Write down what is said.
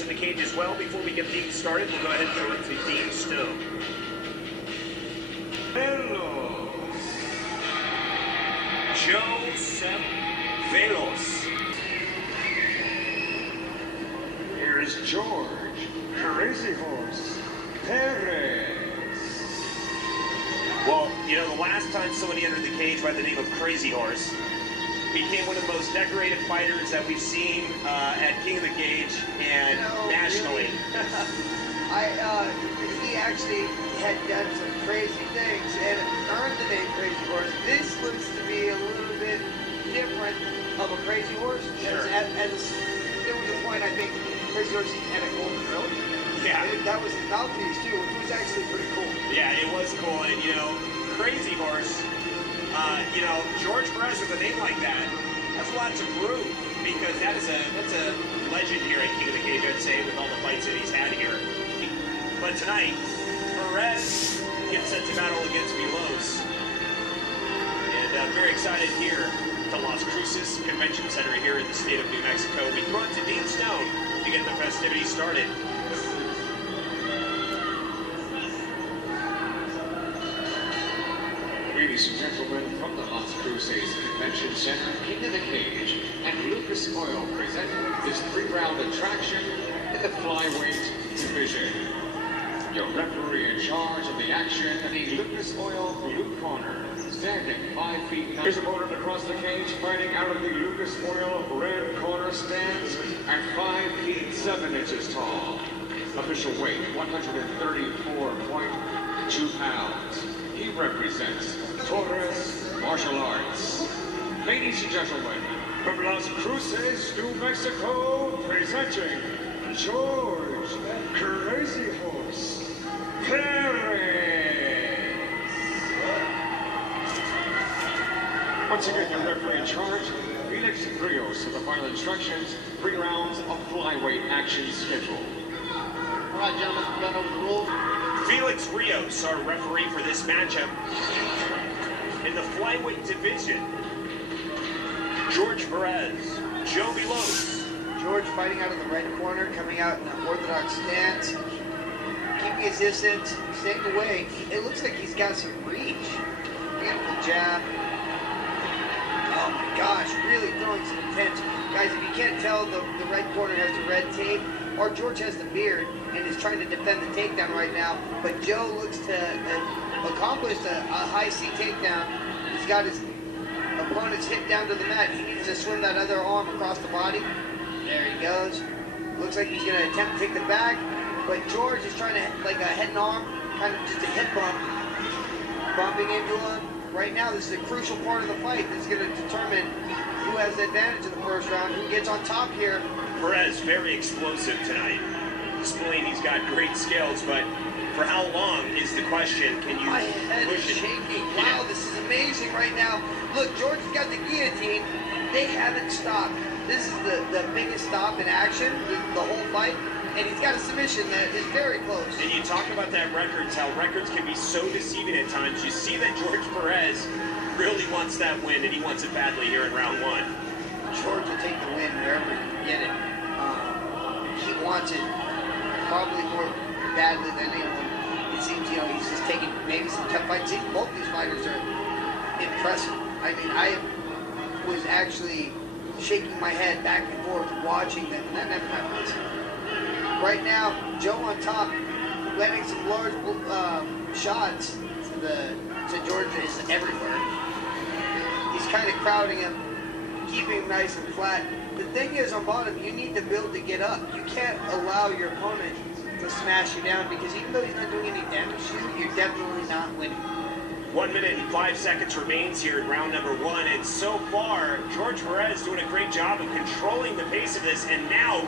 in the cage as well. Before we get things started, we'll go ahead and throw it to Dean Stone. Hello. Joseph Velos. Here is George, Crazy Horse, Perez. Well, you know, the last time somebody entered the cage by the name of Crazy Horse became one of the most decorated fighters that we've seen at King of the Cage and nationally. Really, he actually had done some crazy things and earned the name Crazy Horse. This looks to be a little bit different of a Crazy Horse. Sure. There was a point, I think, Crazy Horse had a golden throat. Yeah. That was his mouthpiece, too, which was actually pretty cool. Yeah, it was cool. And, you know, Crazy Horse, you know, George Perez with a name like that has a lot to prove, because that's a legend here at King of the Cage, I'd say, with all the fights that he's had here. But tonight, Perez gets set to battle against Velos. And very excited here at the Las Cruces Convention Center here in the state of New Mexico. We throw it to Dean Stone to get the festivities started. Ladies and gentlemen, from the Las Cruces Convention Center, King of the Cage and Lucas Oil present this 3-round attraction in the flyweight division. Your referee in charge of the action, the Lucas Oil blue corner, standing 5 feet 9. His opponent across the cage, fighting out of the Lucas Oil red corner, stands at 5 feet 7 inches tall. Official weight 134.2 pounds. He represents Torres Martial Arts. Ladies and gentlemen, from Las Cruces, New Mexico, presenting George Crazy Horse Perez. Once again, your referee in charge, Felix Rios, with the final instructions, 3 rounds of flyweight action scheduled. All right, gentlemen, we've gone over the rules. Felix Rios, our referee for this matchup. In the flyweight division, George Perez, Joe Velos. George fighting out of the red corner, coming out in an orthodox stance, keeping his distance, staying away. It looks like he's got some reach. Beautiful jab. Oh my gosh, really throwing some intense. Guys, if you can't tell, the red corner has the red tape, or George has the beard and is trying to defend the takedown right now. But Joe looks to have accomplished a high C takedown. He's got his opponent's hip down to the mat. He needs to swing that other arm across the body. There he goes. Looks like he's going to attempt to take the back, but George is trying to, like a head and arm, kind of just a hip bump, bumping into him. Right now, this is a crucial part of the fight. This is going to determine who has the advantage in the first round, who gets on top here. Perez, very explosive tonight. Displaying he's got great skills, but for how long is the question? Can you My head is push it? shaking. Wow, this is amazing right now. Look, George has got the guillotine. They haven't stopped. This is the biggest stop in action, the whole fight. And he's got a submission that is very close. And you talk about that records, how records can be so deceiving at times. You see that George Perez really wants that win, and he wants it badly here in round 1. George will take the win wherever he can get it. He wants it probably more badly than anyone. It seems, you know, he's just taking maybe some tough fights. Both these fighters are impressive. I mean, I was actually shaking my head back and forth watching them. That never happens. Right now, Joe on top, landing some large shots to George is everywhere. He's kind of crowding him, keeping him nice and flat. The thing is, on bottom, you need to build to get up. You can't allow your opponent to smash you down, because even though he's not doing any damage to you, you're definitely not winning. 1 minute and 5 seconds remains here in round number 1, and so far, George Perez doing a great job of controlling the pace of this, and now